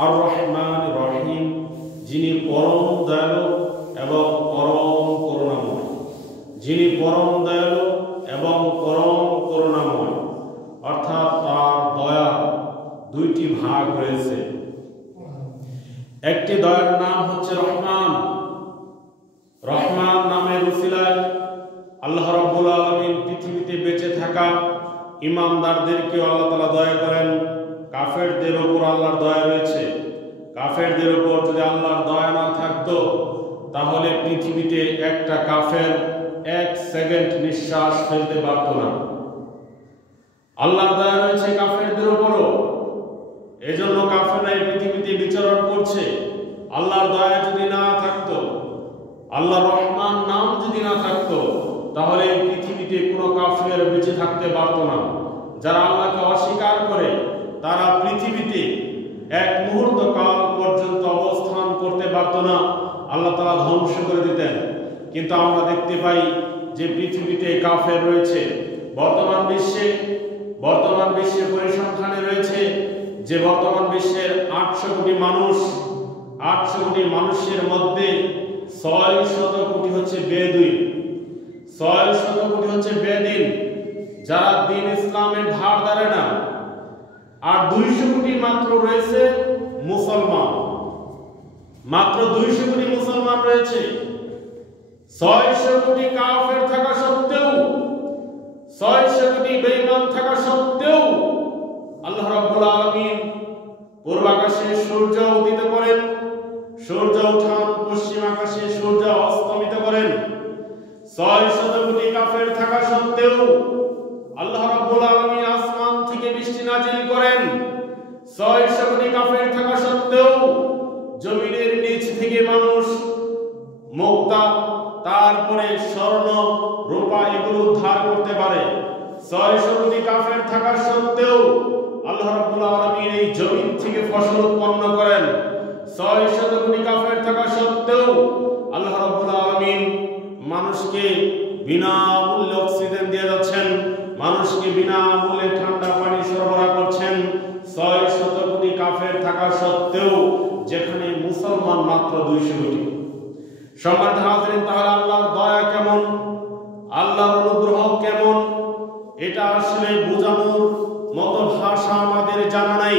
আর রহমান রহিম, যিনি পরম দয়ালু এবং পরম করুণাময়, যিনি পরম দয়ালু এবং পরম করুণাময়, অর্থাৎ তার দয়া দুইটি ভাগ রয়েছে। একটি দয়ার নাম হচ্ছে রহমান। রহমান নামের উসিলায় আল্লাহ রাব্বুল আলামিন পৃথিবীতে বেঁচে থাকা ইমানদারদেরকেও আল্লাহ তাআলা দয়া করেন। কাফেরদের উপর আল্লাহর দয়া রয়েছে। কাফেরদের উপর যদি আল্লাহর দয়া না থাকতো তাহলে পৃথিবীতে একটা কাফের 1 সেকেন্ড নিঃশ্বাস ফেলতে পারত না। আল্লাহর দয়া রয়েছে কাফেরদের উপরও, এজন্য কাফেররা এই পৃথিবীতে বিচরণ করছে। আল্লাহর দয়া যদি না থাকতো, আল্লাহ রহমান নাম যদি না থাকতো, তাহলে এই পৃথিবীতে কোনো কাফের বেঁচে থাকতে পারত না। যারা আল্লাহকে অস্বীকার করে তারা পৃথিবীতে এক মুহূর্ত কাল পর্যন্ত অবস্থান করতে পারত না, আল্লাহ তাআলা ধ্বংস করে দিতেন। কিন্তু আমরা দেখতে পাই যে পৃথিবীতে কাফের রয়েছে। বর্তমান বিশ্বে পরিসংখ্যানে রয়েছে যে বর্তমান বিশ্বের 800 কোটি মানুষ, 800 কোটি মানুষের মধ্যে 600 কোটি হচ্ছে বেদুইন, 600 কোটি হচ্ছে বেদিন, যারা দ্বীন ইসলামের ধার ধারে না। আর 200 কোটি মাত্র রয়েছে মুসলমান, মাত্র 200 কোটি মুসলমান রয়েছে। 600 কোটি কাফের থাকা সত্ত্বেও, 600 কোটি বেঈমান থাকা সত্ত্বেও আল্লাহ রাব্বুল আলামিন পূর্ব আকাশে সূর্য উদিত করেন, সূর্য ওঠান, পশ্চিম আকাশে সূর্য অস্তমিত করেন। 600 কোটি কাফের থাকা সত্ত্বেও আল্লাহ রাব্বুল আলামিন আসমান থেকে বৃষ্টি নাজিল করেন। 600 কোটি কাফের থাকা সত্ত্বেও জমিনের নিচ থেকে মানুষ মুক্তা, তারপরে স্বর্ণ, রূপা এগুলো উদ্ধার করতে পারে। 600 কোটি কাফের থাকা সত্ত্বেও আল্লাহ রাব্বুল আলামিন এই জমিন থেকে ফসল উৎপন্ন করেন। 600 কোটি কাফের থাকা সত্ত্বেও আল্লাহ রাব্বুল আলামিন মানুষকে বিনামূল্যে অক্সিজেন দিয়ে যাচ্ছেন, মানুষকে বিনামূল্যে ঠান্ডা পানি সরবরাহ করছেন। 600 কোটি কাফের থাকা সত্ত্বেও যেখানে মুসলমান মাত্র 200 কোটি। সম্মানিত হাজরিন, তাহলে আল্লাহর দয়া কেমন, আল্লাহর অনুগ্রহ কেমন, এটা আসলে বোঝানোর মতো ভাষা আমাদের জানা নাই।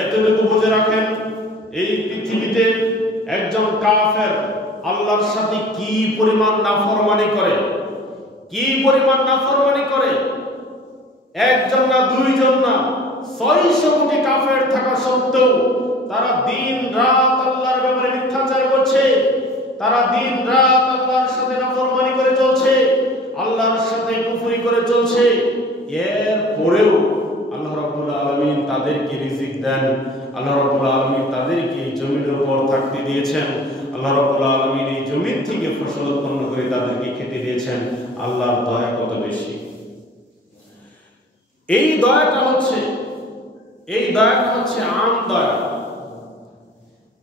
এতটুকু বুঝে রাখেন, এই পৃথিবীতে একজন কাফের আল্লাহর সাথে কি পরিমাণ নাফরমানি করে, কি পরিমাণ নাফরমানি করে। একজন না, দুইজন না, 600 কোটি কাফের থাকা সত্ত্বেও তারা দিন রাত আল্লাহর ব্যাপারে মিথ্যাচার করছে, তারা দিন রাত আল্লাহর সাথে নাফরমানি করে চলছে, আল্লাহর সাথে কুফরি করে চলছে। এর পরেও আল্লাহ রাব্বুল আলামিন তাদেরকে রিজিক দেন, আল্লাহ রাব্বুল আলামিন তাদেরকে এই জমির উপর থাকতে দিয়েছেন, আল্লাহ রাব্বুল আলামিন এই জমিন থেকে ফসল উৎপন্ন করে তাদেরকে খেতে দিয়েছেন। আল্লাহর দয়া কত বেশি! এই দয়াটা হচ্ছে আম দয়া।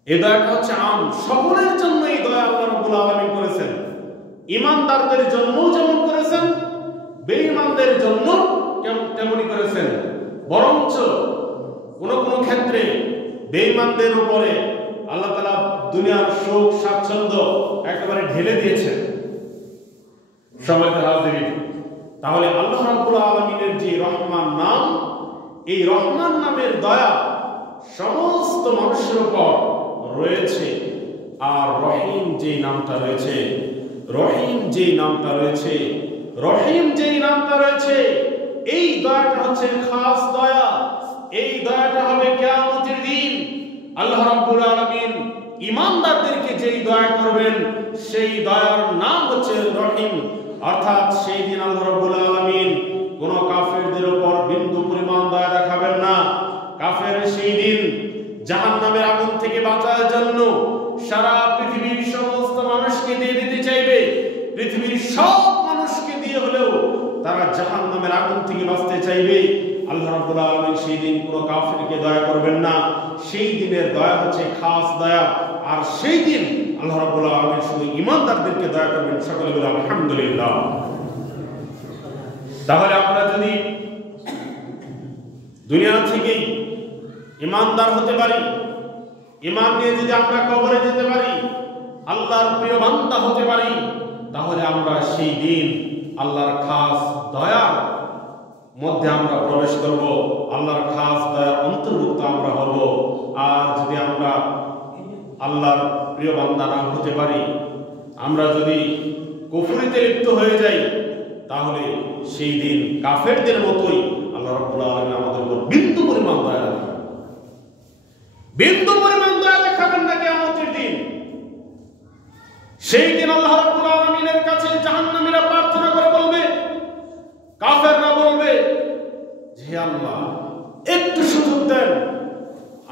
এই দয়াটা হচ্ছে আম, সকলের জন্য এই দয়া আল্লাহ রাব্বুল আলামিন করেছেন। ঈমানদারদের জন্য যেমন করেছেন, বেঈমানদের জন্য তেমনই করেছেন। বরঞ্চ কোন কোন ক্ষেত্রে বেঈমানদের উপরে আল্লাহ তাআলা দুনিয়ার সুখ স্বাচ্ছন্দ্য একেবারে ঢেলে দিয়েছেন। সম্মানিত হাজিরিন, তাহলে আল্লাহ রাব্বুল আলামিনের যে রহমান নাম, এই রহমান নামের দয়া সমস্ত মানুষের উপর রয়েছে। আর রহিম যেই নামটা রয়েছে, এই দয়াটা হচ্ছে খাস দয়া। এই দয়াটা হবে কিয়ামতের দিন। আল্লাহ রাব্বুল আলামিন ঈমানদারদেরকে যেই দয়া করবেন, সেই দয়ার নাম হচ্ছে রহিম। অর্থাৎ সেই দিন আল্লাহ রাব্বুল আলামিন কোন কাফেরদের উপর বিন্দু পরিমাণ দয়া দেখাবেন না। কাফের সেই দিন জাহান্নামের আগুন থেকে বাঁচার জন্য সারা পৃথিবীর সমস্ত মানুষকে দিয়ে দিতে চাইবে। পৃথিবীর সব মানুষকে দিয়ে হলেও তারা জাহান্নামের আগুন থেকে বাঁচতে চাইবে। আল্লাহ রাব্বুল আলামিন সেই দিন কোনো কাফেরকে দয়া করবেন না। সেই দিনের দয়া হচ্ছে খাস দয়া। আর সেই দিন আল্লাহ রাব্বুল আলামিন শুধু ঈমানদারদেরকে দয়া করবেন। সকলে বলে আলহামদুলিল্লাহ। তাহলে আমরা যদি দুনিয়া থেকেই ইমানদার হতে পারি, ইমান নিয়ে যদি আমরা কবরে যেতে পারি, আল্লাহর প্রিয় বান্দা হতে পারি, তাহলে আমরা সেই দিন আল্লাহর খাস দয়ার মধ্যে আমরা প্রবেশ করব, আল্লাহর খাস দয়ার অন্তর্ভুক্ত আমরা হব। আর যদি আমরা আল্লাহর প্রিয় বান্দা না হতে পারি, আমরা যদি কুফরিতে লিপ্ত হয়ে যাই, তাহলে সেই দিন কাফেরদের মতোই আল্লাহ রাব্বুল আলামিন আমাদের উপর বিন্দু পরিমাণ দয়া রাখবেন, বিন্দু পরিমাণ দয়া দেখাবেন না কিয়ামতের দিন। সেই দিন আল্লাহ রাব্বুল আলামিনের কাছে জাহান্নামীরা প্রার্থনা করে বলবে, কাফেররা বলবে, হে আল্লাহ একটু সুযোগ দেন,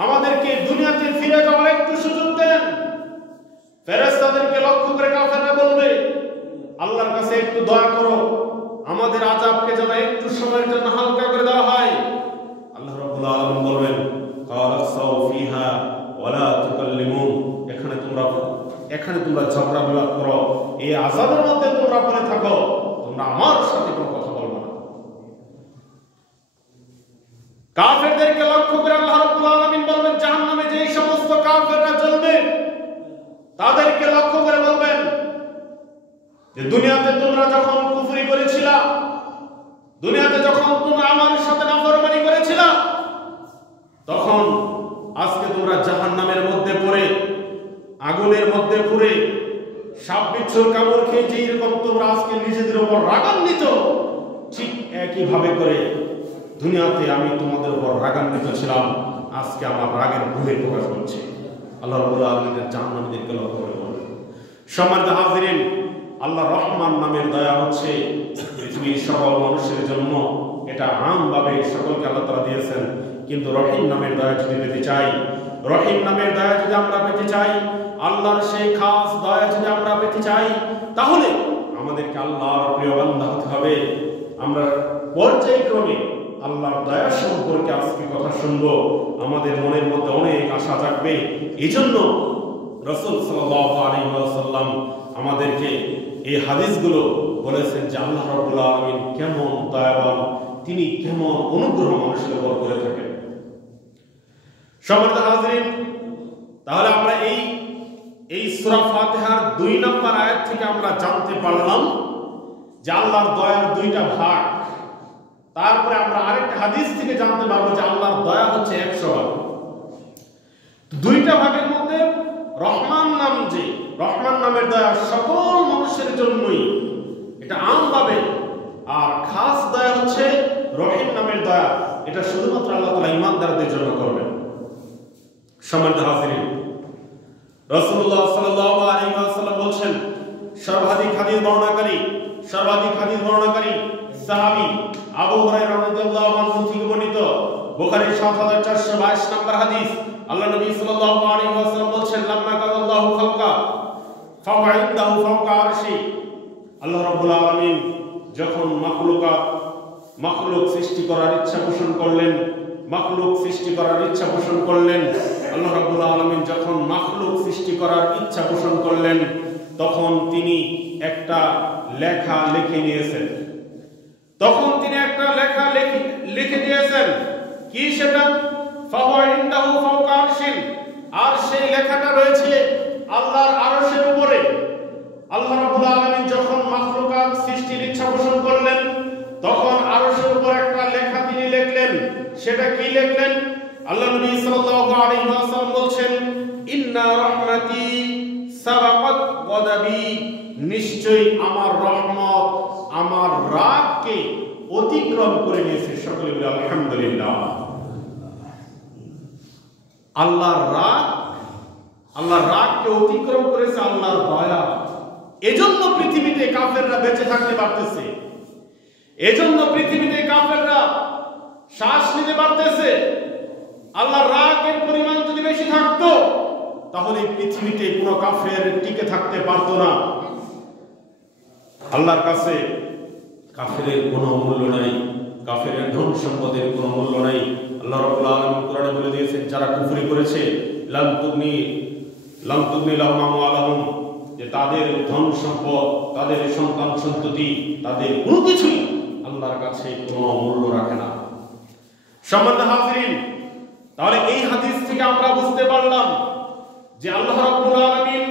আমাদেরকে দুনিয়াতে ফিরে যাওয়ার একটু সুযোগ দেন। ফেরেশতাদেরকে লক্ষ্য করে কাফেররা বলবে, আল্লাহর কাছে একটু দয়া করো, আমাদের আযাবকে যেন একটু সময়ের জন্য হালকা করে দেওয়া হয়। আল্লাহ রাব্বুল আলামিন বলবেন, কালাসাউ ফিহা ওয়ালা তুকাল্লিমুন, এখানে তোমরা ঝগড়া বিবাদ করো, এই আযাবের মধ্যে তোমরা পড়ে থাকো, তোমরা আমার সাথে কোনো কথা বলবে না। কাফেরদেরকে লক্ষ্য করে আল্লাহ রাব্বুল আলামিন বলবেন, জাহান্নামে যেই সমস্ত কাফেররা জ্বলবে তাদেরকে লক্ষ্য করে বলবেন যে দুনিয়াতে তোমরা যখন কুফরি করেছিলা, দুনিয়াতে যখন তোমরা আমার সাথে নাফরমানি করেছিলা, তখন আজকে তোমরা জাহান্নামের মধ্যে পড়ে, আগুনের মধ্যে পুড়ে, সাপ বিচ্ছুর কামড় খেয়ে যেই রকম তোমরা আজকে নিজেদের উপর রাগান্বিত, ঠিক একই ভাবে করে দুনিয়াতে আমি তোমাদের উপর রাগান্বিত ছিলাম, আজকে আমার রাগের ভুলে প্রকাশ করছে। আল্লাহ রাব্বুল আলামিনের জাহান্নামীদেরকে লক্ষ্য করে বলেন। সম্মানিত হাজিরিন, আল্লাহ রহমান নামের দয়া হচ্ছে পৃথিবীর সকল মানুষের জন্য, এটা আমভাবে সকলকে আল্লাহ তাআলা দিয়েছেন। কিন্তু রহিম নামের দয়া যদি পেতে চাই, রহিম নামের দয়া যদি আমরা পেতে চাই, আল্লাহর সেই খাস দয়া যদি আমরা পেতে চাই, তাহলে আমাদেরকে আল্লাহর প্রিয় বান্দা হতে হবে। আমরা পর্যায়ক্রমে আল্লাহর দয়া সম্পর্কে আজকে কথা শুনবো, আমাদের মনের মধ্যে অনেক আশা জাগবে। এই জন্য রাসূল সাল্লাল্লাহু আলাইহি ওয়াসাল্লাম আমাদেরকে এই হাদিসগুলো বলেছেন যে আল্লাহ রাব্বুল আলামিন কেমন দয়াবান, তিনি কেমন অনুগ্রহ মানুষের উপর করে থাকেন। সম্মানিত হাজিরিন, তাহলে আমরা এই সূরা ফাতিহার 2 নম্বর আয়াত থেকে আমরা জানতে পারলাম যে আল্লাহর দয়ার দুইটা ভাগ। তারপরে আমরা আরেকটা হাদিস থেকে জানতে পারবো যে আল্লাহর দয়া হচ্ছে 100 ভাগ। দুইটা ভাগের মধ্যে রহমান নাম, যে রহমান নামের দয়া সকল মানুষের জন্যই, এটা আমভাবে, আর খাস দয়া হচ্ছে রহিম নামের দয়া, এটা শুধুমাত্র আল্লাহ তাআলা ঈমানদারদের জন্য করবেন। সম্মানিত হাজিরিন, রাসূলুল্লাহ সাল্লাল্লাহু আলাইহি ওয়াসাল্লাম বলেন, সর্বাধিক হাদিস বর্ণনাকারী সাহাবী আবু হুরায়রা রাদিয়াল্লাহু আনহু থেকে বর্ণিত, বুখারী 7422 নম্বর হাদিস। আল্লাহ নবী সাল্লাল্লাহু আলাইহি ওয়াসাল্লাম বলেন, লাম্মা কাদাল্লাহু খালকা ফাওয়াইদাহু ফাওকা আরশি, আল্লাহ রাব্বুল আলামিন যখন মাখলুক সৃষ্টি করার ইচ্ছা পোষণ করলেন, আল্লাহ রাব্বুল আলামিন যখন মাখলুক সৃষ্টি করার ইচ্ছা পোষণ করলেন, তখন তিনি একটা লেখা লিখে নিয়েছেন। কি সেটা? ফাহুয়া ইনদাহু ফাওকা আরশিন, আর সেই লেখাটা রয়েছে আল্লাহর আরশের উপরে। আল্লাহ রাব্বুল আলামিন যখন মাখলুকাত সৃষ্টির ইচ্ছা পোষণ করলেন, তখন আরশের উপর একটা লেখা তিনি লিখলেন। সেটা কি লিখলেন? আল্লাহ নবী সাল্লাল্লাহু আলাইহি ওয়াসাল্লাম বলেন, ইন্না রাহমাতি সাবাকাত গাদাবি, নিশ্চয়ই আমার রহমত আমার রাগকে অতিক্রম করে নিয়েছে। সকলে বলে আলহামদুলিল্লাহ। আল্লাহর রাগকে অতিক্রম করেছে আল্লাহর দয়া। এজন্য পৃথিবীতে কাফেররা বেঁচে থাকতে পারতেছে, এজন্য পৃথিবীতে কাফেররা শ্বাস নিতে পারতেছে। আল্লাহর রাগের পরিমাণ যদি বেশি থাকতো, তাহলে পৃথিবীতে কোনো কাফের টিকে থাকতে পারতো না। আল্লাহর কাছে কাফেরের কোনো মূল্য নাই, কাফেরের ধন সম্পদের কোনো মূল্য নাই। আল্লাহ রাব্বুল আলামিন কোরআনে বলে দিয়েছেন, যারা কুফরি করেছে, লাম তুগনি লাহুম আমওয়ালুহুম, যে তাদের ধন সম্পদ, তাদের সন্তান সন্ততি, তাদের কোনো কিছুই আল্লাহর কাছে কোনো মূল্য রাখে না। সম্মানিত হাজিরিন, তাহলে এই হাদিস থেকে আমরা বুঝতে পারলাম যে আল্লাহ রাব্বুল আলামিন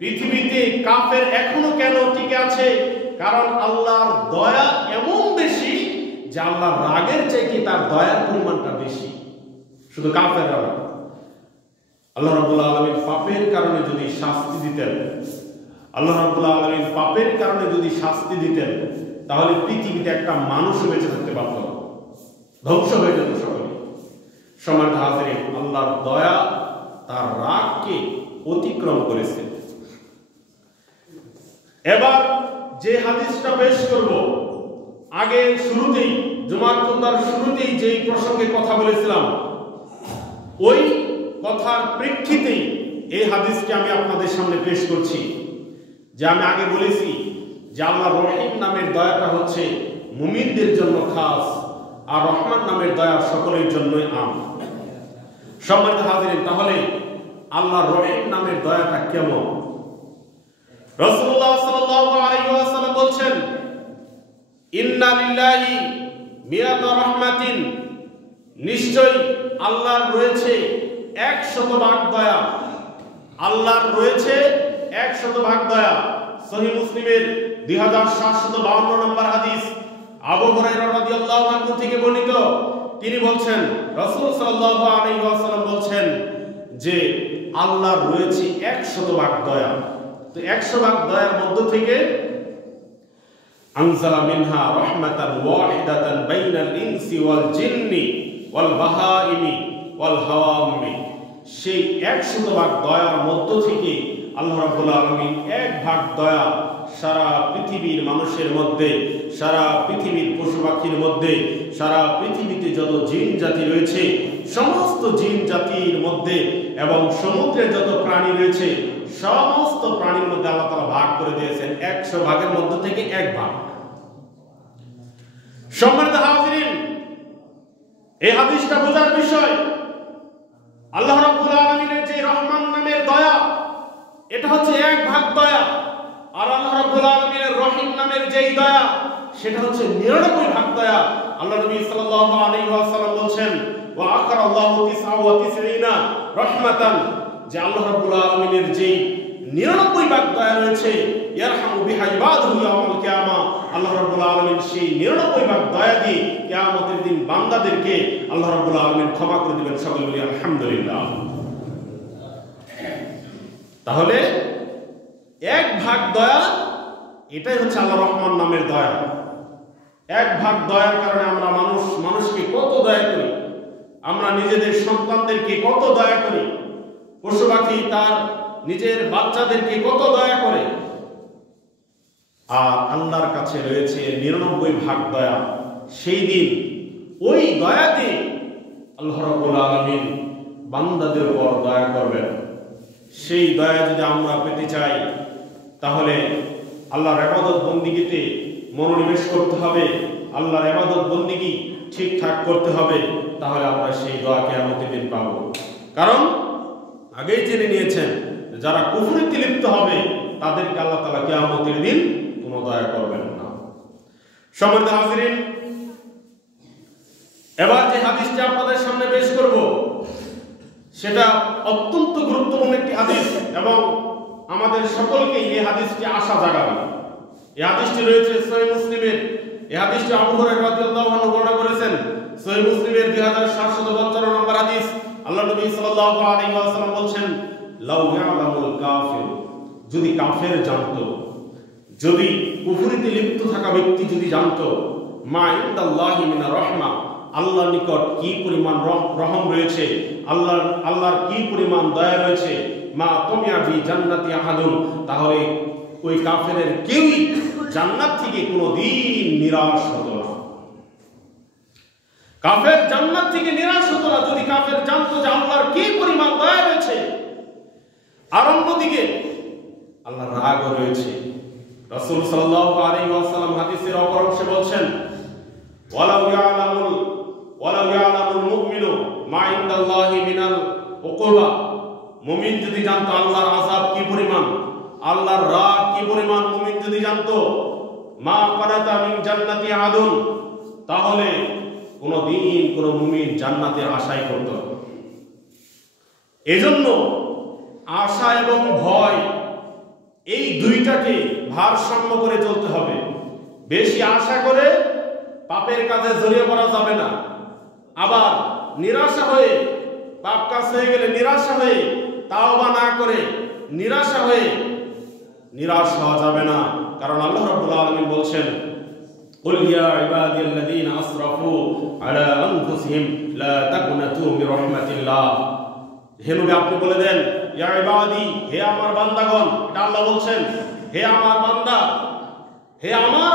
পৃথিবীতে কাফের এখনো কেন টিকে আছে, কারণ আল্লাহর দয়া এমন বেশি যে আল্লাহর রাগের চাইতে তার দয়ার পরিমাণটা বেশি। শুধু কাফেররা না, আল্লাহ রাব্বুল আলামিন পাপের কারণে যদি শাস্তি দিতেন, আল্লাহ রাব্বুল আলামিন পাপের কারণে যদি শাস্তি দিতেন, তাহলে পৃথিবীতে একটা মানুষও বেঁচে থাকতে পারত না, ধ্বংস হয়ে যেত সকলে। সম্মানিত হাজিরিন, আল্লাহর দয়া তার রাগকে অতিক্রম করেছে। এবার যে হাদিসটা পেশ করব, আগে শুরুতেই জুমার খুতবার শুরুতেই যেই প্রসঙ্গে কথা বলেছিলাম, ওই কথার প্রেক্ষিতেই এই হাদিসটি আমি আপনাদের সামনে পেশ করছি। যে আমি আগে বলেছি যে আল্লাহ রহিম নামের দয়াটা হচ্ছে মুমিনদের জন্য খাস, আর রহমান নামের দয়া সকলের জন্যই আম। সম্মানিত হাজিরিন, তাহলে আল্লাহ রহিম নামের দয়াটা কেমন? রাসূলুল্লাহ সাল্লাল্লাহু আলাইহি ওয়াসাল্লাম বলছেন, ইন্না লিল্লাহি মিয়াত রাহমাতিন, নিশ্চয়ই আল্লাহর রয়েছে 100 ভাগ দয়া। আল্লাহর রয়েছে 100 ভাগ দয়া। সহিহ মুসলিমের 2752 নম্বর হাদিস, আবু হুরায়রা রাদিয়াল্লাহু আনহু থেকে বর্ণিত। তিনি বলছেন, রাসূল সাল্লাল্লাহু আলাইহি ওয়াসাল্লাম বলছেন যে আল্লাহর রয়েছে 100 ভাগ দয়া। তো 100 ভাগ দয়ার মধ্য থেকে আনজালা মিনহা রাহমাতান ওয়াহিদাতান বাইনাল ইনসি ওয়াল জিন্নি ওয়াল বাহাইমি ওয়াল হাওয়ামি, সেই 100 ভাগ দয়ার মধ্য থেকে আল্লাহ রাব্বুল আলামিন 1 ভাগ দয়া সারা পৃথিবীর মানুষের মধ্যে, সারা পৃথিবীর পশু পাখির মধ্যে, সারা পৃথিবীতে যত জিন জাতি রয়েছে সমস্ত জিন জাতির মধ্যে এবং সমুদ্রের যত প্রাণী রয়েছে সমস্ত প্রাণীর মধ্যে আল্লাহ তাআলা ভাগ করে দিয়েছেন 100 ভাগের মধ্য থেকে 1 ভাগ। সম্মানিত হাজিরিন, এই হাদিসটা বোঝার বিষয়, আল্লাহ রাব্বুল আলামিনের যে রহমান নামের দয়া, এটা হচ্ছে 1 ভাগ দয়া, আর আল্লাহ রাব্বুল আলামিনের রহিম নামের যেই দয়া, সেটা হচ্ছে 99 ভাগ দয়া। আল্লাহ নবী সাল্লাল্লাহু আলাইহি ওয়াসাল্লাম বলেন, ওয়া আকারাল্লাহু 99 রাহমাতান, যে আল্লাহ রাব্বুল আলামিনের যেই 99 ভাগ দয়া রয়েছে, ইয়ারহামু বিহা ইবাদুহু ইয়াউমাল কিয়ামা, আল্লাহ রাব্বুল আলামিন সেই 99 ভাগ দয়া দিয়ে কিয়ামতের দিন বান্দাদেরকে আল্লাহ রাব্বুল আলামিন ক্ষমা করে দিবেন। সকলে বলি আলহামদুলিল্লাহ। তাহলে 1 ভাগ দয়া, এটাই হচ্ছে আল্লাহ রহমান নামের দয়া। 1 ভাগ দয়ার কারণে আমরা মানুষকে কত দয়া করি, আমরা নিজেদের সন্তানদেরকে কত দয়া করি, পশু পাখি তার নিজের বাচ্চাদেরকে কত দয়া করে, আর আল্লাহর কাছে রয়েছে 99 ভাগ দয়া। সেই দিন ওই দয়াতে আল্লাহ রাব্বুল আলামিন বান্দাদের উপর দয়া করবেন। সেই দয়া যদি আমরা পেতে চাই, তাহলে আল্লাহর ইবাদত বন্দিগিতে মনোনিবেশ করতে হবে, আল্লাহর ইবাদত বন্দিগি ঠিকঠাক করতে হবে, তাহলে আমরা সেই দয়া কিয়ামতের দিন পাবো। কারণ আগেই জেনে নিয়েছেন, যারা কুফরিতে লিপ্ত হবে তাদেরকে আল্লাহ তাআলা কিয়ামতের দিন কোনো দয়া করবেন না। সম্মানিত হাজিরিন, এবার যে হাদিসটি আপনাদের সামনে পেশ করব, সেটা অত্যন্ত গুরুত্বপূর্ণ একটি হাদিস এবং আমাদের সকলকে এই হাদিসটি আশা জাগাবে। এই হাদিসটি রয়েছে সহিহ মুসলিমের। এই হাদিসটি আবু হুরায়রা রাদিয়াল্লাহু আনহু বর্ণনা করেছেন। সহিহ মুসলিমের 2772 নম্বর হাদিস। আল্লাহ নবী সাল্লাল্লাহু আলাইহি ওয়াসাল্লাম বলেন, লাউ ইয়ালামুল কাফির, যদি কাফের জানতো, যদি কুফরিতে লিপ্ত থাকা ব্যক্তি যদি জানতো, মা ইনদাল্লাহি মিনার রাহমা, আল্লাহর নিকট কি পরিমাণ রহম রয়েছে, আল্লাহর কি পরিমাণ দয়া রয়েছে, মা তুমিয়া বি জান্নাতি আহাদুন, তাহলে ওই কাফেরের কেউই জান্নাত থেকে কোনোদিন নিরাশ হতো না। কাফের জান্নাত থেকে নিরাশ হতো না যদি কাফের জানতো যে আল্লাহর কি পরিমাণ দয়া রয়েছে। আর অন্যদিকে আল্লাহর রাগও রয়েছে। রাসূল সাল্লাল্লাহু আলাইহি ওয়াসাল্লাম হাদিসের অপর অংশে বলেন, ওয়ালাউ ইয়ালামুল মুমিনু মা ইনদাল্লাহি মিনাল উকুবা, মুমিন যদি জানতো আল্লাহর আযাব কি পরিমাণ, আল্লাহর রাগ কি পরিমাণ, মুমিন যদি জানতো, মা কানাতা মিন জান্নাতি আদুন, তাহলে কোনদিন কোন মুমিন জান্নাতের আশাই করত না। এজন্য আশা এবং ভয় এই দুইটাকে ভারসাম্য করে চলতে হবে। বেশি আশা করে পাপের কাজে জড়িয়ে পড়া যাবে না, আবার নিরাশা হয়ে পাপ কাজ হয়ে গেলে নিরাশা হয়ে তাওবা না করে নিরাশ হওয়া যাবে না। কারণ আল্লাহ রাব্বুল আলামিন বলছেন, কুল ইয়া ইবাদিয়াল্লাযীনা আসরাফু আলা আনফুসিহিম লা তাকুনাতু মির রাহমাতিল্লাহ। হে নবী আপনি বলে দেন, ইয়া ইবাদি, হে আমার বান্দাগণ, এটা আল্লাহ বলছেন, হে আমার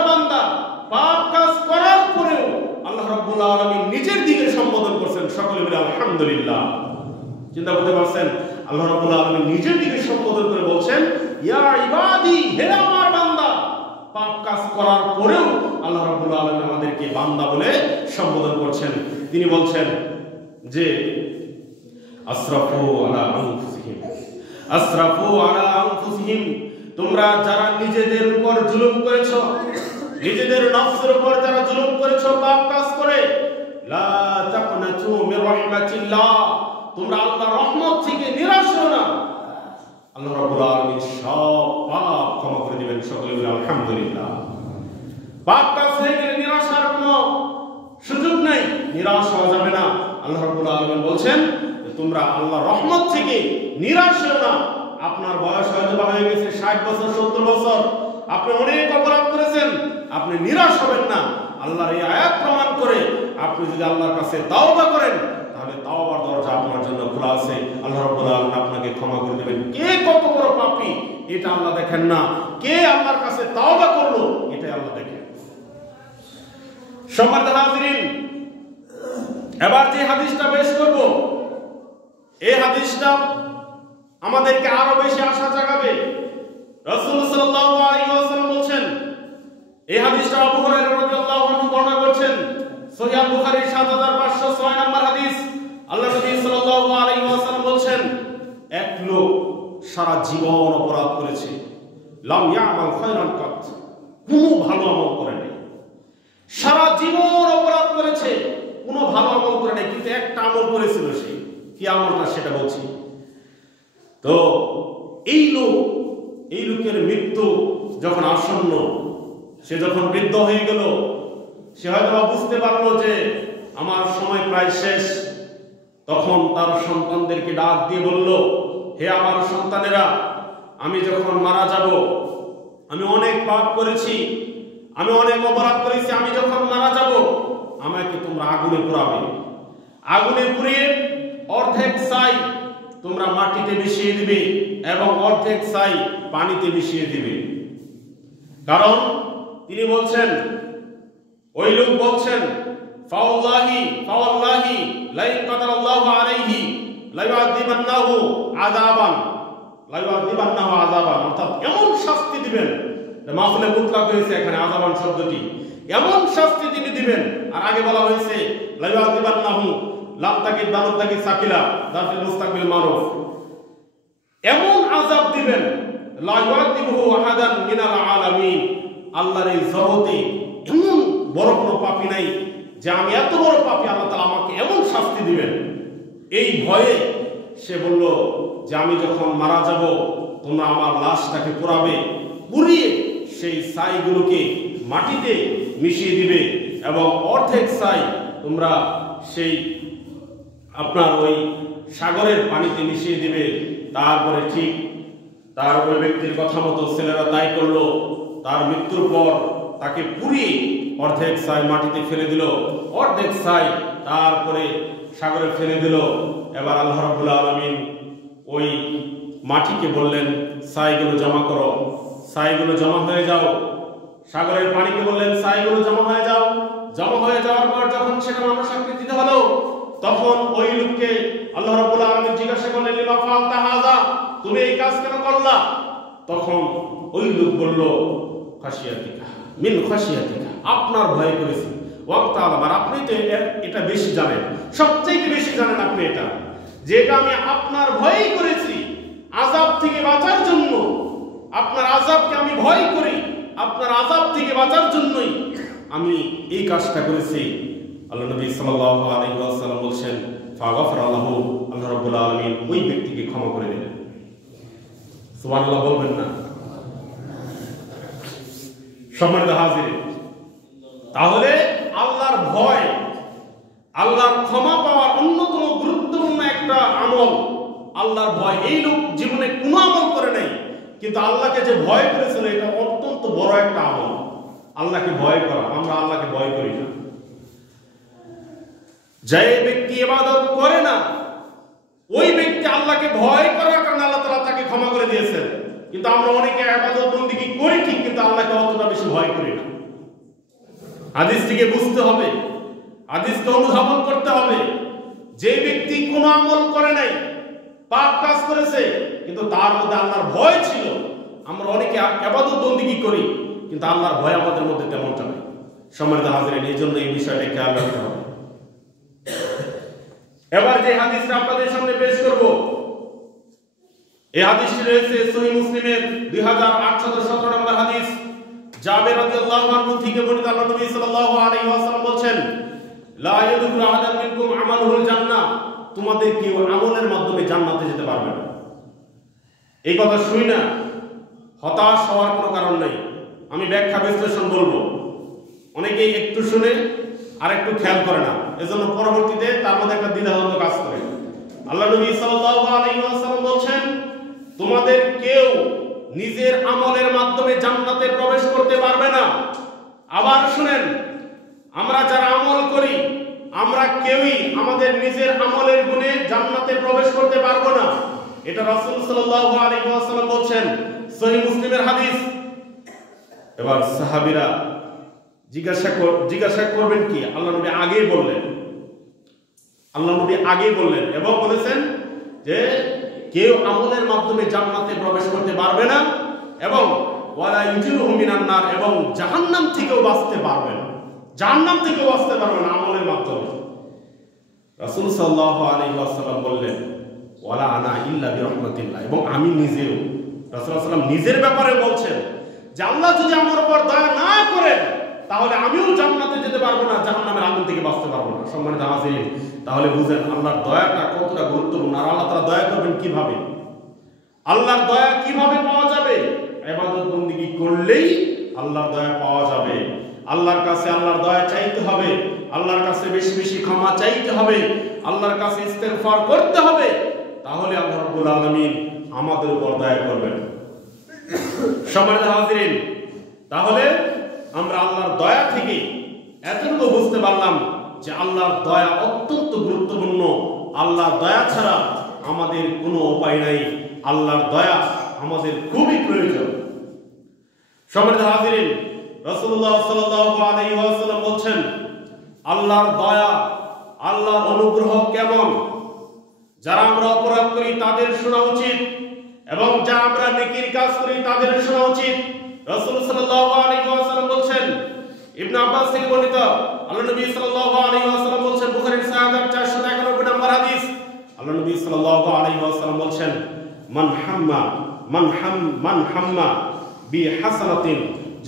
বান্দা পাপ কাজ করার পরেও আল্লাহ রাব্বুল আলামিন নিজের দিকে সম্বোধন করছেন। সকলে বলে আলহামদুলিল্লাহ। চিন্তা করতে পারছেন, আল্লাহ রাব্বুল আলামিন নিজের দিকে সম্বোধন করে বলছেন ইয়া ইবাদি, হে আমার বান্দা। পাপ কাজ করার পরেও আল্লাহ রাব্বুল আলামিন আমাদেরকে বান্দা বলে সম্বোধন করছেন। তিনি বলছেন যে আসরাফু আলা আনফুসিহিম, তোমরা যারা নিজেদের উপর জুলুম করেছো, নিজেদের নফসের উপর যারা জুলুম করেছো পাপ কাজ করে, লা তাকুনাতু মির রাহমাতিল্লাহ, তোমরা আল্লাহর রহমত থেকে নিরাশ হও না। আল্লাহ রাব্বুল আলামিন সব পাপ ক্ষমা করে দিবেন। সকলে বলে আলহামদুলিল্লাহ। পাপ কাজ হয়ে গেলে নিরাশার কোনো সুযোগ নাই, নিরাশ হওয়া যাবে না। আল্লাহ রাব্বুল আলামিন বলছেন তোমরা আল্লাহর রহমত থেকে নিরাশ হও না। আপনার বয়স হয়তো হয়ে গেছে 60 বছর 70 বছর, আপনি অনেক অপরাধ করেছেন, আপনি নিরাশ হবেন না। আল্লাহর এই আয়াত প্রমাণ করে আপনি যদি আল্লাহর কাছে তাওবা করেন, তাহলে তাওবার দরজা আপনার জন্য খোলা আছে। আল্লাহ রাব্বুল আলামিন আপনাকে ক্ষমা করে দেবেন। কে কত বড় পাপী এটা আল্লাহ দেখেন না, কে আল্লাহর কাছে তাওবা করলো এটাই আল্লাহ দেখেন। সম্মানিত হাজিরিন, এবার যে হাদিসটা পেশ করব, এই হাদিসটা আমাদেরকে আরো বেশি আশা জাগাবে। রাসূল সাল্লাল্লাহু আলাইহি ওয়াসাল্লাম বলেন, এই হাদিসটা আবু হুরায়রা রাদিয়াল্লাহু আনহু বর্ণনা করেছেন, সহিহ বুখারীর 7506 নম্বর হাদিস। আল্লাহ নবী সাল্লাল্লাহু আলাইহি ওয়াসাল্লাম বলেন, এক লোক সারা জীবন অপরাধ করেছে, লাম ইয়ামাল খায়রান কাত, কোনো ভালো আমল করে নাই। সারা জীবন অপরাধ করেছে, কোনো ভালো আমল করে নাই, কিন্তু একটা আমল করেছিল। সে কি আমলটা সেটা বলছি। তো এই লোকের মৃত্যু যখন আসন্ন, সে যখন বৃদ্ধ হয়ে গেল, সে হয়তো বুঝতে পারলো যে আমার সময় প্রায় শেষ। তখন তার সন্তানদেরকে ডাক দিয়ে বলল, হে আমার সন্তানেরা, আমি যখন মারা যাব, আমি অনেক পাপ করেছি, আমি অনেক অপরাধ করেছি, আমি যখন মারা যাব আমাকে তোমরা আগুনে পোড়াবে। আগুনে পুড়িয়ে অর্ধেক ছাই তোমরা মাটিতে মিশিয়ে দিবে এবং অর্ধেক ছাই পানিতে মিশিয়ে দিবে। কারণ তিনি বলছেন, ওই লোক বলছেন, ফাওয়াল্লাহি লাইন কাদারাল্লাহু আলাইহি লাইউআযিবান্নাহু আযাবান, অর্থাৎ এমন শাস্তি দিবেন। মাফুলে মুতলাক হয়েছে এখানে আযাবান শব্দটি, এমন শাস্তি তিনি দিবেন। আর আগে বলা হয়েছে লাইউআযিবান্নাহু, লাম তাকিদ দানুত তাকিদ সাকিলা দাফিল মুস্তাকবিল মারুফ, এমন আযাব দিবেন লা ইউআযিবুহু আহাদান মিনাল আলামিন, আল্লাহর এই জগতে এমন বড় কোনো পাপী নাই যে আমি এত বড় পাপী, আল্লাহ তাআলা আমাকে এমন শাস্তি দিবেন। এই ভয়ে সে বলল যে আমি যখন মারা যাব তোমরা আমার লাশটাকে পোড়াবে, পুড়িয়ে সেই ছাইগুলোকে মাটিতে মিশিয়ে দিবে এবং অর্ধেক ছাই তোমরা সেই আপনার ওই সাগরের পানিতে মিশিয়ে দিবে। তারপরে ঠিক তারপরে ব্যক্তির কথা মতো ছেলেরা তাই করলো। তার মৃত্যুর পর তাকে পুড়িয়ে অর্ধেক ছাই মাটিতে ফেলে দিল, অর্ধেক ছাই তারপরে সাগরে ফেলে দিল। এবার আল্লাহ রাব্বুল আলামিন ওই মাটিকে বললেন, ছাইগুলো জমা করো, ছাইগুলো জমা হয়ে যাও। সাগরের পানিকে বললেন, ছাইগুলো জমা হয়ে যাও। জমা হয়ে যাওয়ার পর যখন সেটা মানুষ আকৃতিতে হলো, তখন ওই লোককে আল্লাহ রাব্বুল আলামিন জিজ্ঞাসা করলেন, লিমা ফাআলতা হাযা, তুমি এই কাজ কেন করলা? তখন ওই লোক বলল, খাশিয়াতিকা মিন খাশিয়াতিকা, আপনার ভয় করেছি। ওয়াক্তা আলামার, আপনি তো এটা বেশি জানেন, সবচেয়ে বেশি জানেন আপনি এটা, যেটা আমি আপনার ভয়ই করেছি, আযাব থেকে বাঁচার জন্য। আপনার আযাবকে আমি ভয় করি, আপনার আযাব থেকে বাঁচার জন্যই আমি এই কাজটা করেছি। আল্লাহ নবী সাল্লাল্লাহু আলাইহি ওয়াসাল্লাম বলেন, ফাগাফারাল্লাহু, আল্লাহ রাব্বুল আলামিন ওই ব্যক্তিকে ক্ষমা করে দিলেন। সুবহানাল্লাহ বলবেন না? সম্মানিত হাজিরিন, তাহলে আল্লাহর ভয়, আল্লাহর ক্ষমা পাওয়ার অন্যতম গুরুত্বপূর্ণ একটা আমল আল্লাহর ভয়। এই লোক জীবনে কোনো আমল করে নাই, কিন্তু আল্লাহকে যে ভয় করেছিল এটা অত্যন্ত বড় একটা আমল। আল্লাহকে ভয় করা, আমরা আল্লাহকে ভয় করি না। যে ব্যক্তি ইবাদত করে না ওই ব্যক্তি আল্লাহকে ভয় করার কারণে আল্লাহ তাআলা তাকে ক্ষমা করে দিয়েছেন। কিন্তু আমরা অনেকে ইবাদত বন্দেগী করি ঠিক, কিন্তু আল্লাহকে অতটা বেশি ভয় করি না। হাদিসটিকে বুঝতে হবে, হাদিসকে অনুধাবন করতে হবে। যে ব্যক্তি কোনো আমল করে নাই, পাপ কাজ করেছে, কিন্তু তার মধ্যে আল্লাহর ভয় ছিল। আমরা অনেকে ইবাদত বন্দেগী করি, কিন্তু আল্লাহর ভয় আমাদের মধ্যে তেমনটা নেই। সম্মানিত হাজিরিন, এই জন্য এই বিষয়টা খেয়াল রাখতে হবে। এবার যে হাদিসটা আপনাদের সামনে পেশ করব, এই হাদিসটি রয়েছে সহিহ মুসলিমের 2817 নম্বর হাদিস। জাবের রাদিয়াল্লাহু আনহু থেকে বর্ণিত, আল্লাহ নবী সাল্লাল্লাহু আলাইহি ওয়াসাল্লাম বলেন, লা ইয়াদখুলু আহাদান মিনকুম আমালুহুল জান্নাহ, তোমাদের কেউ আমলের মাধ্যমে জান্নাতে যেতে পারবে না। এই কথা শুই না হতাশ হওয়ার কোনো কারণ নেই। আমি ব্যাখ্যা বিশ্লেষণ বলবো, অনেকেই একটু শুনে আর একটু খেয়াল করে না, এজন্য পরবর্তীতে তার মধ্যে একটা দ্বিধাদ্বন্দ্ব কাজ করে। আল্লাহ নবী সাল্লাল্লাহু আলাইহি ওয়াসাল্লাম বলেন, তোমাদের কেউ নিজের আমলের মাধ্যমে জান্নাতে প্রবেশ করতে পারবে না। আবার শুনেন, আমরা যারা আমল করি আমরা কেউই আমাদের নিজের আমলের গুণে জান্নাতে প্রবেশ করতে পারবো না। এটা রাসূল সাল্লাল্লাহু আলাইহি ওয়াসাল্লাম বলেন, সহিহ মুসলিমের হাদিস। এবার সাহাবীরা জিজ্ঞাসা করবেন কি? আল্লাহ নবী আগেই বললেন এবং বলেছেন যে কেউ আমলের মাধ্যমে জান্নাতে প্রবেশ করতে পারবে না এবং ওয়ালা ইউজিরুহু মিনান নার, এবং জাহান্নাম থেকেও বাঁচতে পারবে না। জাহান্নাম থেকেও বাঁচতে পারবে না আমলের মাধ্যমে। রাসূল সাল্লাল্লাহু আলাইহি ওয়াসাল্লাম বললেন, ওয়ালা আনা ইল্লা বিরহমাতিল্লাহ, এবং আমি নিজেও, রাসূল সাল্লাল্লাহু আলাইহি ওয়াসাল্লাম নিজের ব্যাপারে বলছেন যে আল্লাহ যদি আমার উপর দয়া না করেন তাহলে আমিও জান্নাতে যেতে পারবো না, জাহান্নামের আগুন থেকে বাঁচতে পারবো না। সম্মানিত হাজিরিন, তাহলে বুঝেন আল্লাহর দয়াটা কতটা গুরুত্বপূর্ণ। আর আল্লাহ তাআলা দয়া করবেন কিভাবে? আল্লাহর দয়া কিভাবে পাওয়া যাবে? ইবাদত বন্দেগী করলেই আল্লাহর দয়া পাওয়া যাবে। আল্লাহর কাছে আল্লাহর দয়া চাইতে হবে, আল্লাহর কাছে বেশি বেশি ক্ষমা চাইতে হবে, আল্লাহর কাছে ইস্তেগফার করতে হবে, তাহলে আল্লাহ রাব্বুল আলামিন আমাদের উপর দয়া করবেন। সম্মানিত হাজিরিন, তাহলে আমরা আল্লাহর দয়া থেকে এতটুকু বুঝতে পারলাম যে আল্লাহর দয়া অত্যন্ত গুরুত্বপূর্ণ। আল্লাহর দয়া ছাড়া আমাদের কোনো উপায় নাই, আল্লাহর দয়া আমাদের খুবই প্রয়োজন। সম্মানিত হাজিরিন, রাসূলুল্লাহ সাল্লাল্লাহু আলাইহি ওয়াসাল্লাম বলেন, আল্লাহর দয়া, আল্লাহর অনুগ্রহ কেমন? যারা আমরা অপরাধ করি তাদের শোনা উচিত, এবং যারা আমরা নেকির কাজ করি তাদের শোনা উচিত। রাসূল সাল্লাল্লাহু আলাইহি ওয়াসাল্লাম বলেন, ইবনে আব্বাস থেকে বর্ণিত, আল্লাহ নবী সাল্লাল্লাহু আলাইহি ওয়াসাল্লাম বলেন, বুখারীর 6491 নম্বর হাদিস, আল্লাহ নবী সাল্লাল্লাহু আলাইহি ওয়াসাল্লাম বলেন, মান হাম্মা বি হাসানাতিন,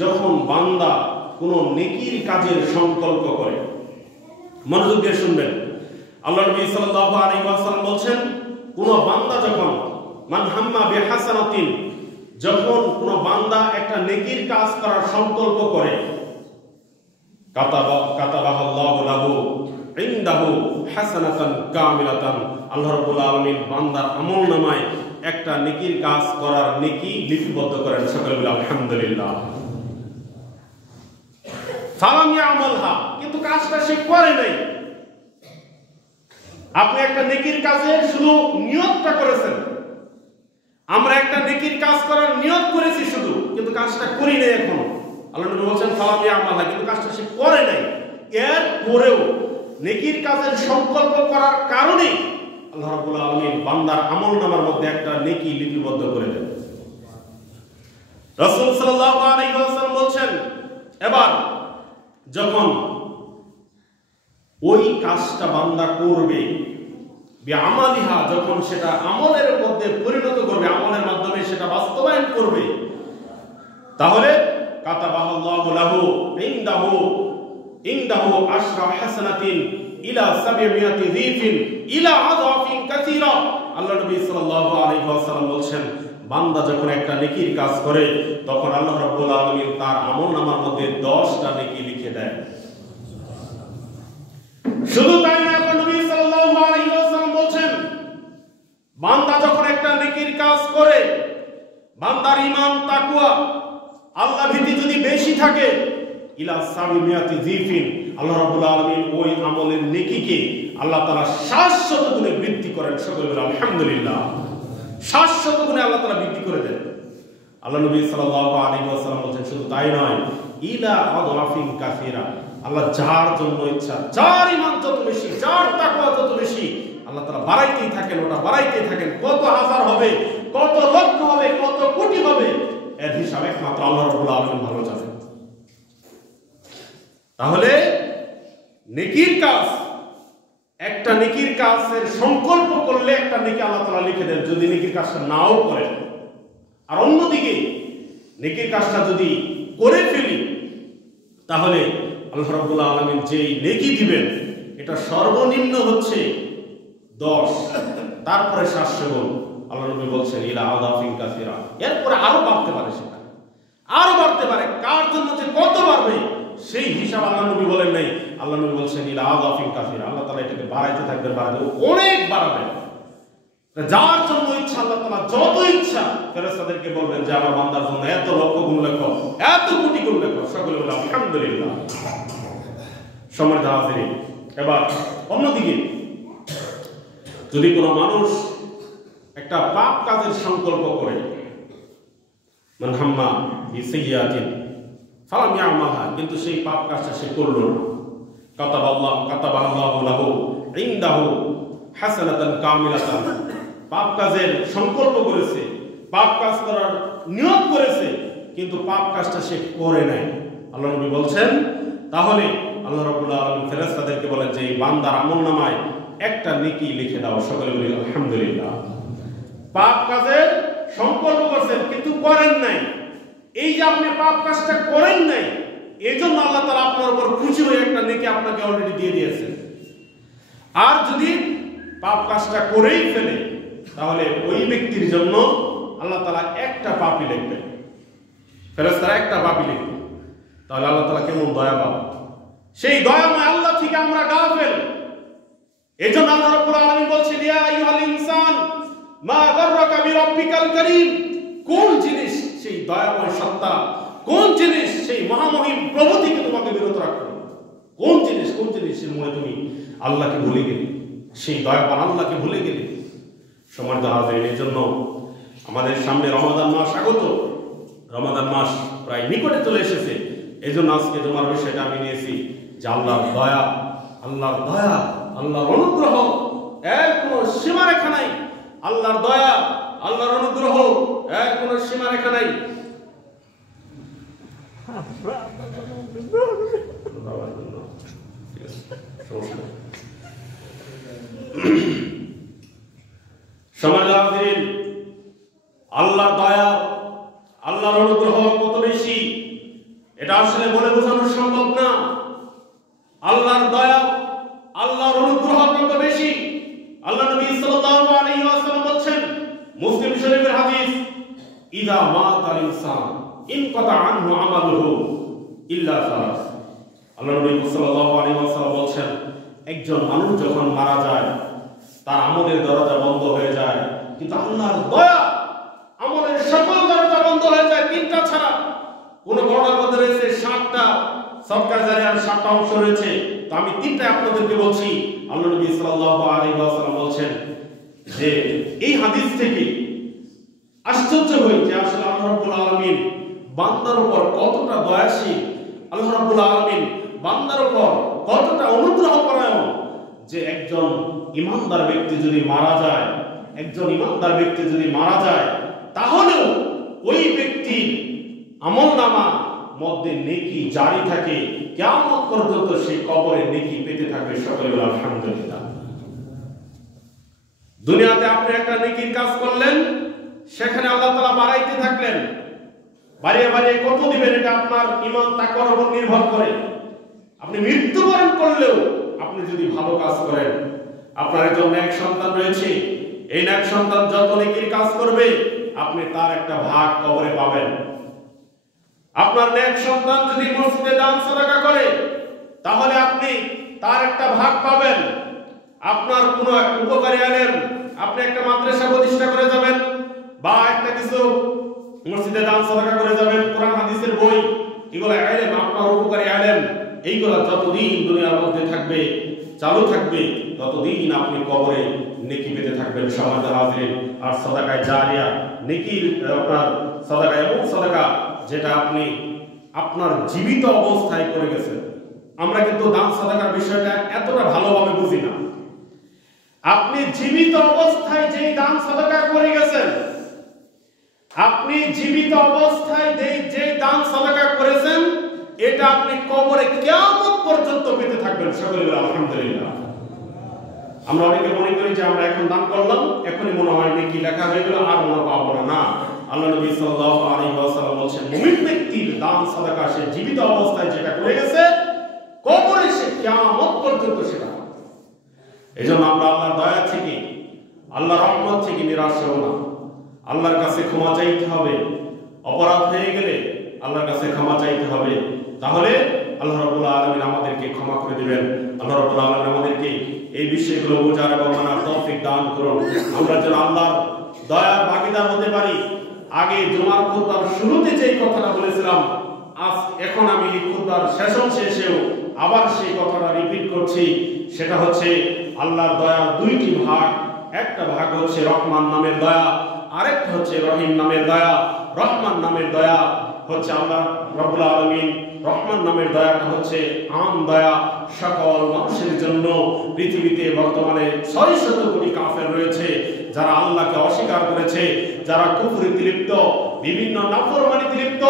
যখন বান্দা কোনো নেকির কাজের সংকল্প করে। মনোযোগ দিয়ে শুনবেন, আল্লাহ নবী সাল্লাল্লাহু আলাইহি ওয়াসাল্লাম বলেন, কোন বান্দা যখন মান হাম্মা বি হাসানাতিন, যখন কোন বান্দা একটা নেকির কাজ করার সংকল্প করে, কাতাবাহাল্লাহু লাহু ইনদাহু হাসানাতান কামিলাতান, আল্লাহ রাব্বুল আলামিন বান্দার আমলনামায় একটা নেকির কাজ করার নেকি লিপিবদ্ধ করেন। সকলে বলে আলহামদুলিল্লাহ। ফালাম ইয়ামালহা, কিন্তু কাজটা সে করে নাই। আপনি একটা নেকির কাজে শুধু নিয়তটা করেছেন, আমরা একটা নেকির কাজ করার নিয়ত করেছি শুধু, কিন্তু কাজটা করি নাই এখনো। আল্লাহ নবী বলেন ফালাম ইয়ামালহা, কিন্তু কাজটা সে করে নাই। এর পরেও নেকির কাজের সংকল্প করার কারণে আল্লাহ রাব্বুল আলামিন বান্দার আমলনামার মধ্যে একটা নেকি লিপিবদ্ধ করে দেন। রাসূল সাল্লাল্লাহু আলাইহি ওয়াসাল্লাম বলেন, এবার যখন ওই কাজটা বান্দা করবে, বিআমালিহা, যখন সেটা আমলের মধ্যে পরিণত করবে, আমলের মাধ্যমে সেটা বাস্তবায়ন করবে, তাহলে কাতাবাহাল্লাহু লাহু ইনদাহু আশরা হাসানাতিন ইলা 700 যিফিন ইলা আযাফিন কাসীরা। আল্লাহ নবী সাল্লাল্লাহু আলাইহি ওয়াসাল্লাম বলেন, বান্দা যখন একটা নেকির কাজ করে তখন আল্লাহ রাব্বুল আলামিন তার আমলনামার মধ্যে 10টা নেকি লিখে দেয়। শুধু তাই না, আল্লাহ নবী সাল্লাল্লাহু আলাইহি ওয়াসাল্লাম বলেন, বান্দা যখন একটা নেকির কাজ করে, বান্দার ঈমান তাকওয়া আল্লাহ ভীতি যদি বেশি থাকে, ইলা 700 যিফিন, আল্লাহ রাব্বুল আলামিন ওই আমলের নেকিকে আল্লাহ তাআলা 700 গুণে বৃদ্ধি করেন। সকলে বলেন আলহামদুলিল্লাহ। 700 গুণে আল্লাহ তাআলা বৃদ্ধি করে দেন। আল্লাহ নবী সাল্লাল্লাহু আলাইহি ওয়াসাল্লাম বলেন, শুধু তাই নয়, ইলা আযাফিন কাসীরা, আল্লাহ যার জন্য ইচ্ছা, যার ঈমান যত বেশি, যার তাকওয়া যত বেশি, আল্লাহ তাআলা বাড়াইতেই থাকেন, ওটা বাড়াইতেই থাকেন। কত হাজার হবে, কত লক্ষ হবে, কত কোটি হবে, এর হিসাব একমাত্র আল্লাহ রাব্বুল আলামিন ভালো জানেন। তাহলে নেকির কাজ, একটা নেকির কাজের সংকল্প করলে একটা নেকি আল্লাহ তাআলা লিখে দেন, যদি নেকির কাজটা নাও করেন। আর অন্যদিকে নেকির কাজটা যদি করে ফেলি, তাহলে আল্লাহ রাব্বুল আলামিন যেই নেকি দিবেন এটা সর্বনিম্ন হচ্ছে 10, তারপরে 700 গুণ। আল্লাহ নবী বলছেন ইলা আযাফিন কাসীরা, এরপরে আরো বাড়তে পারে, সেটা আরো বাড়তে পারে। কার জন্য যে কত বাড়বে সেই হিসাব আল্লাহ নবী বলেন নাই। আল্লাহ নবী বলছেন ইলা আযাফিন কাসীরা, আল্লাহ তাআলা এটাকে বাড়াইতে থাকবেন, বাড়াতে অনেক বাড়াবেন। যার জন্য ইচ্ছা আল্লাহ তাআলা যত ইচ্ছা ফেরেশতাদেরকে বলবেন যে আমার বান্দার জন্য এত লক্ষ গুণ লেখো, এত কোটি গুণ লেখো। সকলে বলে আলহামদুলিল্লাহ। সম্মানিত হাজিরিন, এবার অন্যদিকে যদি কোনো মানুষ একটা পাপ কাজের সংকল্প করে, মান হাম্মা বিসাইয়্যাতিন ফালাম ইয়ামালহা, কিন্তু সেই পাপ কাজটা সে করল না, কাতাবাল্লাহু লাহু ইনদাহু হাসানাতান কামিলাতান, পাপ কাজের সংকল্প করেছে, পাপ কাজ করার নিয়ত করেছে, কিন্তু পাপ কাজটা সে করে নাই। আল্লাহ নবী বলছেন, তাহলে আল্লাহ রাব্বুল আলামিন ফেরেশতাদেরকে বলেন যে এই বান্দার আমলনামায় একটা নেকি লিখে দাও। সকলে বলি আলহামদুলিল্লাহ। পাপ কাজের সংকল্প করছেন কিন্তু করেন নাই, এই যে আপনি পাপ কাজটা করেন নাই, এজন্য আল্লাহ তাআলা আপনার উপর খুশি হয়ে একটা নেকি আপনাকে অলরেডি দিয়ে দিয়েছেন। আর যদি পাপ কাজটা করেই ফেলে, তাহলে ওই ব্যক্তির জন্য আল্লাহ তাআলা একটা পাপই লিখবেন, ফেরেশতারা একটা পাপই লিখবে। তাহলে আল্লাহ তাআলা কেমন দয়াবান, সেই দয়াময় আল্লাহ থেকে আমরা গাফেল। এজন্য আল্লাহ রাব্বুল আলামিন বলছেন, ইয়া আইয়ুহাল ইনসান মা গাররাকা বিরাব্বিকাল কারীম, কোন জিনিস সেই দয়াময় সত্তা, কোন জিনিস সেই মহামহিম প্রভু থেকে তোমাকে বিরত রাখলো, কোন জিনিস এর মনে তুমি আল্লাহকে ভুলে গেলে, সেই দয়াবান আল্লাহকে ভুলে গেলে। সম্মানিত হাজিরিন, এর জন্য আমাদের সামনে রমাদান মাস আগত, রমাদান মাস প্রায় নিকটে চলে এসেছে। এই জন্য আজকে তোমার বিষয়টা আমি নিয়েছি যে আল্লাহর দয়া, আল্লাহর দয়া, আল্লাহর অনুগ্রহ এর কোনো সীমারেখা নাই। আল্লাহর দয়া, আল্লাহর অনুগ্রহ এর কোনো সীমারেখা নাই। সমাজের আল্লাহর দয়া, আল্লাহর অনুগ্রহ কত বেশি এটা আসলে বলে বোঝানো সম্ভব না। আল্লাহর দয়া, আল্লাহর অনুগ্রহ কত বেশি, আল্লাহ নবী সাল্লাল্লাহু আলাইহি ওয়াসাল্লাম বলেন, মুসলিম শরীফের হাদিস, ইদা মাতাল ইনসান ইনকাতা আনহু আমালুহু ইল্লা সালাস। আল্লাহ নবী সাল্লাল্লাহু আলাইহি ওয়াসাল্লাম বলেন, একজন মানুষ যখন মারা যায় তার আমলের দরজা বন্ধ হয়ে যায়, কিন্তু আল্লাহর দয়া আমলের সকল দরজা বন্ধ হয়ে যায় তিনটা ছাড়া। কোন বর্ণনার মধ্যে রয়েছে 7টা সদকা জারিয়ার 7টা অংশ রয়েছে, তো আমি 3টা আপনাদেরকে বলছি। আল্লাহ নবী সাল্লাল্লাহু আলাইহি ওয়াসাল্লাম বলেন যে এই হাদিস থেকে আশ্চর্য হই যে আসলে আল্লাহ রাব্বুল আলামিন বান্দার উপর কতটা দয়াশীল, আল্লাহ রাব্বুল আলামিন বান্দার উপর কতটা অনুগ্রহ পরায়ণ, যে একজন ইমানদার ব্যক্তি যদি মারা যায়, একজন ইমানদার ব্যক্তি যদি মারা যায়, তাহলেও ওই ব্যক্তির আমলনামা মধ্যে নেকি জারি থাকে, কিয়ামত পর্যন্ত সেই কবরে নেকি পেতে থাকবে। সকলে বলে আলহামদুলিল্লাহ। দুনিয়াতে আপনি একটা নেকির কাজ করলেন, সেখানে আল্লাহ তাআলা বাড়াইতে থাকলেন, বাড়িয়ে বাড়িয়ে কত দিবেন এটা আপনার ঈমান তাকওয়ার উপর নির্ভর করে। আপনি মৃত্যুবরণ করলেও আপনি যদি ভালো কাজ করেন, আপনার একজন নেক সন্তান রয়েছে, এই নেক সন্তান যত নেকির কাজ করবে আপনি তার একটা ভাগ কবরে পাবেন। আপনার নেক সন্তান যদি মসজিদে দান সাদাকা করে তাহলে আপনি তার একটা ভাগ পাবেন। আপনার কোনো উপকারী আলেম, আপনি একটা মাদ্রাসা প্রতিষ্ঠা করে যাবেন বা একটা কিছু মসজিদে দান সাদাকা করে যাবেন, কোরআন হাদিসের বই, এগুলো আলেম, আপনার উপকারী আলেম, এইগুলো যতদিন দুনিয়ার মধ্যে থাকবে, চালু থাকবে, ততদিন আপনি কবরে নেকি পেতে থাকবেন। সমাজ হাজির আর সাদাকায়ে জারিয়া, নেকির আপনার সাদাকা এমন সাদাকা যেটা আপনি আপনার জীবিত অবস্থায় করে গেছেন। আমরা কিন্তু দান সাদাকার বিষয়টা এতটা ভালোভাবে বুঝি না। আপনি জীবিত অবস্থায় যেই দান সাদাকা করে গেছেন, আপনি জীবিত অবস্থায় যেই দান সাদাকা করেছেন, এটা আপনি কবরে কিয়ামত পর্যন্ত পেতে থাকবেন। সকলে বলেন আলহামদুলিল্লাহ। আমরা অনেকে মনে করি যে আমরা এখন দান করলাম, এখনই মনে হয় নেকি লেখা হয়ে গেল, আর মনে পাবো না। আল্লাহ নবী সাল্লাল্লাহু আলাইহি ওয়াসাল্লাম বলেছেন, মুমিন ব্যক্তির দান সাদাকা সে জীবিত অবস্থায় যেটা করে গেছে, কবরে সে কিয়ামত পর্যন্ত সেটা। এজন্য আমরা আল্লাহর দয়া থেকে, আল্লাহর রহমত থেকে নিরাশ হব না। আল্লাহর কাছে ক্ষমা চাইতে হবে। অপরাধ হয়ে গেলে আল্লাহর কাছে ক্ষমা চাইতে হবে। তাহলে আল্লাহ রাব্বুল আলামিন আমাদেরকে ক্ষমা করে দিবেন। আল্লাহ রাব্বুল আলামিন আমাদেরকে এই বিষয়গুলো বোঝার এবং মানার তৌফিক দান করুন। আমরা যেন আল্লাহর দয়ার ভাগীদার হতে পারি। আগে জুমার খুতবার শুরুতে যেই কথাটা বলেছিলাম, এখন আমি এই খুতবার শেষেও আবার সেই কথাটা রিপিট করছি। সেটা হচ্ছে আল্লাহর দয়ার দুইটি ভাগ। একটা ভাগ হচ্ছে রহমান নামের দয়া, আরেকটা হচ্ছে রহিম নামের দয়া। রহমান নামের দয়া হচ্ছে আল্লাহ রাব্বুল আলামিন, রহমান নামের দয়াটা হচ্ছে আম দয়া, সকল মানুষের জন্য। পৃথিবীতে বর্তমানে 600 কোটি কাফের রয়েছে যারা আল্লাহকে অস্বীকার করেছে, যারা কুফরে লিপ্ত, বিভিন্ন নাফরমানিতে লিপ্ত।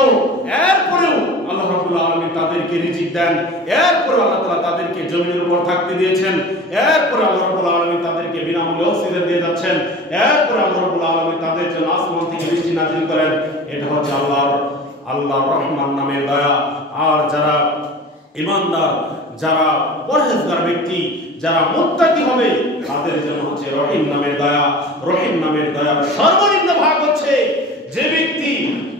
এরপরেও আল্লাহ রাব্বুল আলামিন তাদেরকে রিজিক দেন, এরপরে আল্লাহ তাআলা তাদেরকে জমিনের উপর থাকতে দিয়েছেন, এরপরে আল্লাহ রাব্বুল আলামিন তাদেরকে বিনামূল্যে অক্সিজেন দিয়ে যাচ্ছেন, এরপরে আল্লাহ রাব্বুল আলামিন তাদের জন্য আসমান থেকে বৃষ্টি নাযিল করেন। এটা হচ্ছে আল্লাহর রহমান নামের দয়া। আর যারা ঈমানদার, যারা পরহেজগার ব্যক্তি, যারা মুত্তাকি হবে, তাদের জন্য হচ্ছে রহিম নামের দয়া। রহিম নামের দয়ার সর্বনিম্ন ভাগ হচ্ছে যে ব্যক্তি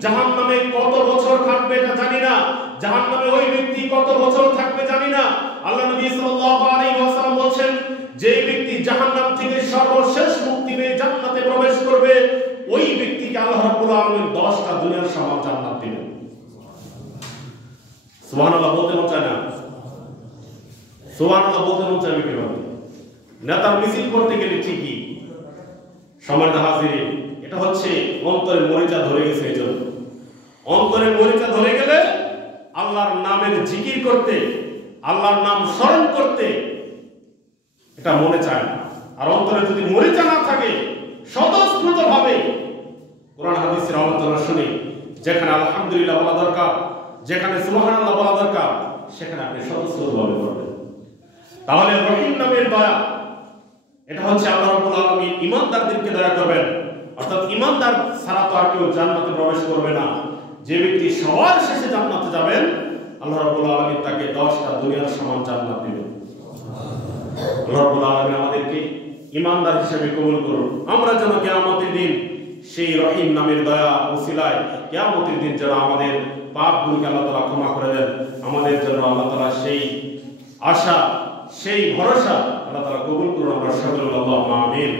জাহান্নামে কত বছর থাকবে এটা জানি না, জাহান্নামে ওই ব্যক্তি কত বছর থাকবে জানি না। আল্লাহ নবী সাল্লাল্লাহু আলাইহি ওয়াসাল্লাম বলেন, যে ব্যক্তি জাহান্নাম থেকে সর্বশেষ মুক্তি পেয়ে জান্নাতে প্রবেশ করবে, ওই ব্যক্তিকে আল্লাহ রাব্বুল আলামিন 10টা দুনিয়ার সমান জান্নাত দিবেন। সুবহানাল্লাহ বলতে মন চায় না? সুবহানাল্লাহ বলতে মন চাইবে কিভাবে? নেতার মিছিল করতে গেলে ঠিকই, সম্মানিত হাজিরিন, এটা হচ্ছে অন্তরের মরিচা ধরে গেছে। এজন্য অন্তরের মরিচা ধরে গেলে আল্লাহর নামের জিকির করতে, আল্লাহর নাম স্মরণ করতে এটা মনে চায় না। আর অন্তরে যদি মরিচা না থাকে, স্বতঃস্ফূর্ত ভাবে কোরআন হাদিসের আলোচনা শুনে যেখানে আলহামদুলিল্লাহ বলা দরকার, যেখানে সুবহানাল্লাহ বলা দরকার, সেখানে আপনি স্বতঃস্ফূর্ত ভাবে করবেন। তাহলে রহিম নামের দয়া, এটা হচ্ছে আল্লাহ রাব্বুল আলামিন ঈমানদারদেরকে দয়া করবেন। অর্থাৎ ঈমানদার ছাড়া তো আর কেউ জান্নাতে প্রবেশ করবে না। যে ব্যক্তি সবার শেষে জান্নাতে যাবেন, আল্লাহ রাব্বুল আলামিন তাকে 10টা দুনিয়ার সমান জান্নাত দিবেন। আল্লাহ রাব্বুল আলামিন আমাদেরকে ঈমানদার হিসেবে কবুল করুন। আমরা যেন কিয়ামতের দিন সেই রহিম নামের দয়া ওসিলায় কিয়ামতের দিন যেন আমাদের পাপগুলোকে আল্লাহ তাআলা ক্ষমা করে দেন। আমাদের জন্য আল্লাহ তাআলা সেই আশা, সেই ভরসা আল্লাহ তাআলা কবুল করুন। আমরা সকলে আল্লাহুম্মা আমিন।